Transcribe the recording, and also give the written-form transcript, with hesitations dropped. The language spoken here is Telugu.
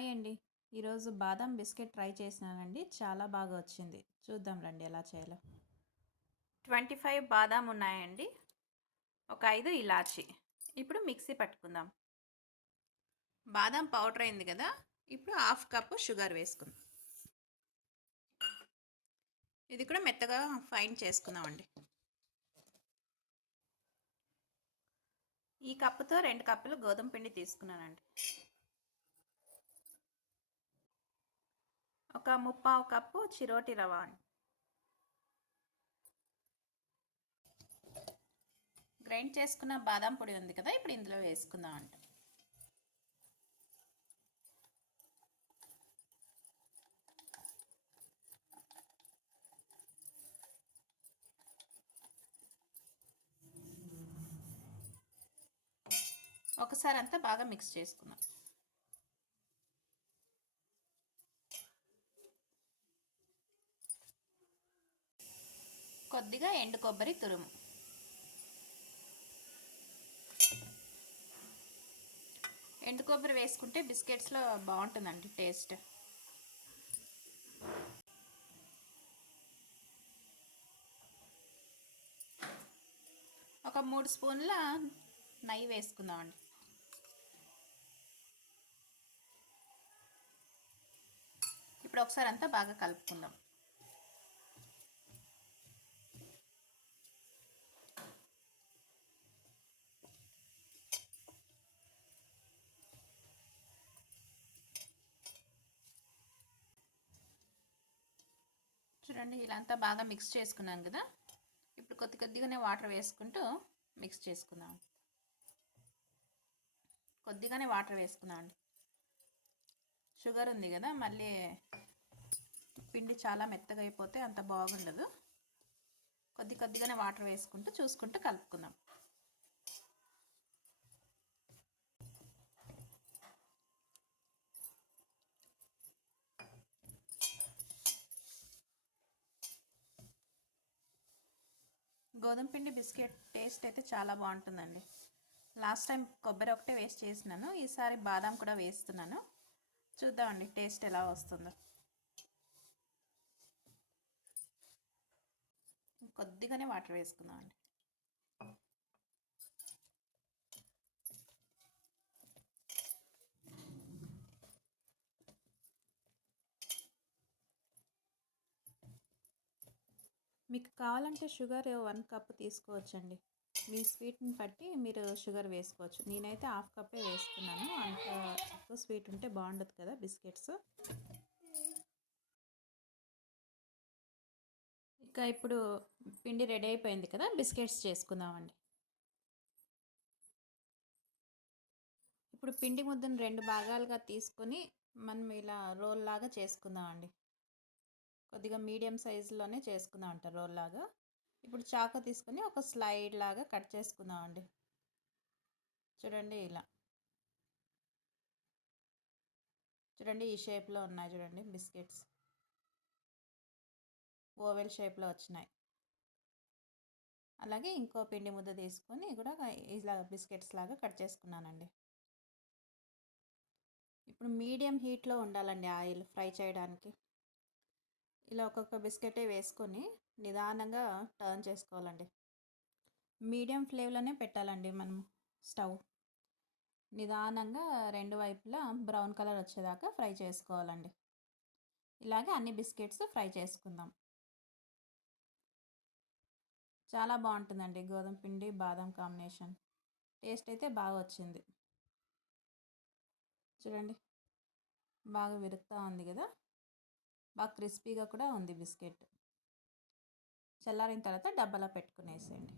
హాయ్ అండి. ఈరోజు బాదం బిస్కెట్ ట్రై చేసినానండి. చాలా బాగా వచ్చింది. చూద్దాం రండి ఎలా చేయాలో. 25 బాదాం ఉన్నాయండి. ఒక 5 ఇలాచి. ఇప్పుడు మిక్సీ పట్టుకుందాం. బాదం పౌడర్ అయింది కదా. ఇప్పుడు హాఫ్ కప్పు షుగర్ వేసుకుందాం. ఇది కూడా మెత్తగా ఫైన్ చేసుకుందామండి. ఈ కప్పుతో 2 కప్పులు గోధుమ పిండి తీసుకున్నానండి. ఒక 3/4 కప్పు చిరోటి రవ్వ అండి. గ్రైండ్ చేసుకున్న బాదం పొడి ఉంది కదా, ఇప్పుడు ఇందులో వేసుకుందాం అండి. ఒకసారి అంతా బాగా మిక్స్ చేసుకుందాం. కొద్దిగా ఎండు కొబ్బరి తురుము. ఎండు కొబ్బరి వేసుకుంటే బిస్కెట్స్లో బాగుంటుందండి టేస్ట్. ఒక 3 స్పూన్ల నెయ్యి వేసుకుందామండి. ఇప్పుడు ఒకసారి అంతా బాగా కలుపుకుందాం. చూడండి, ఇలా అంతా బాగా మిక్స్ చేసుకున్నాం కదా. ఇప్పుడు కొద్దిగానే వాటర్ వేసుకుంటూ మిక్స్ చేసుకుందాం. కొద్దిగానే వాటర్ వేసుకుందాం అండి. షుగర్ ఉంది కదా, మళ్ళీ పిండి చాలా మెత్తగా అయిపోతే అంత బాగుండదు. కొద్దిగానే వాటర్ వేసుకుంటూ చూసుకుంటూ కలుపుకుందాం. గోధుమ పిండి బిస్కెట్ టేస్ట్ అయితే చాలా బాగుంటుందండి. లాస్ట్ టైం కొబ్బరి ఒకటే వేస్ట్ చేసినాను, ఈసారి బాదం కూడా వేస్తున్నాను. చూద్దామండి టేస్ట్ ఎలా వస్తుందో. కొద్దిగానే వాటర్ వేసుకుందామండి. మీకు కావాలంటే షుగర్ 1 కప్ తీసుకోవచ్చండి. మీ స్వీట్ని బట్టి మీరు షుగర్ వేసుకోవచ్చు. నేనైతే హాఫ్ కప్పే వేసుకున్నాను. అంత ఎక్కువ స్వీట్ ఉంటే బాగుండదు కదా బిస్కెట్స్. ఇంకా ఇప్పుడు పిండి రెడీ అయిపోయింది కదా, బిస్కెట్స్ చేసుకుందామండి. ఇప్పుడు పిండి ముద్దను 2 భాగాలుగా తీసుకొని మనం ఇలా రోల్ లాగా చేసుకుందామండి. కొద్దిగా మీడియం సైజులోనే చేసుకుందాం అంట రోల్ లాగా. ఇప్పుడు చాకు తీసుకొని ఒక స్లైడ్ లాగా కట్ చేసుకుందామండి. చూడండి ఇలా. చూడండి ఈ షేప్లో ఉన్నాయి చూడండి బిస్కెట్స్. ఓవెల్ షేప్లో వచ్చినాయి. అలాగే ఇంకో పిండి ముద్ద తీసుకొని కూడా ఇలా బిస్కెట్స్ లాగా కట్ చేసుకున్నానండి. ఇప్పుడు మీడియం హీట్లో ఉండాలండి ఆయిల్ ఫ్రై చేయడానికి. ఇలా ఒక్కొక్క బిస్కెటే వేసుకొని నిదానంగా టర్న్ చేసుకోవాలండి. మీడియం ఫ్లేమ్లోనే పెట్టాలండి మనం స్టవ్. నిదానంగా 2 వైపులా బ్రౌన్ కలర్ వచ్చేదాకా ఫ్రై చేసుకోవాలండి. ఇలాగే అన్ని బిస్కెట్స్ ఫ్రై చేసుకుందాం. చాలా బాగుంటుందండి గోధుమ పిండి బాదం కాంబినేషన్. టేస్ట్ అయితే బాగా వచ్చింది. చూడండి, బాగా విరుక్తా ఉంది కదా, బాగా క్రిస్పీగా కూడా ఉంది బిస్కెట్. చల్లారిన తర్వాత డబ్బాలో పెట్టుకునేసేయండి.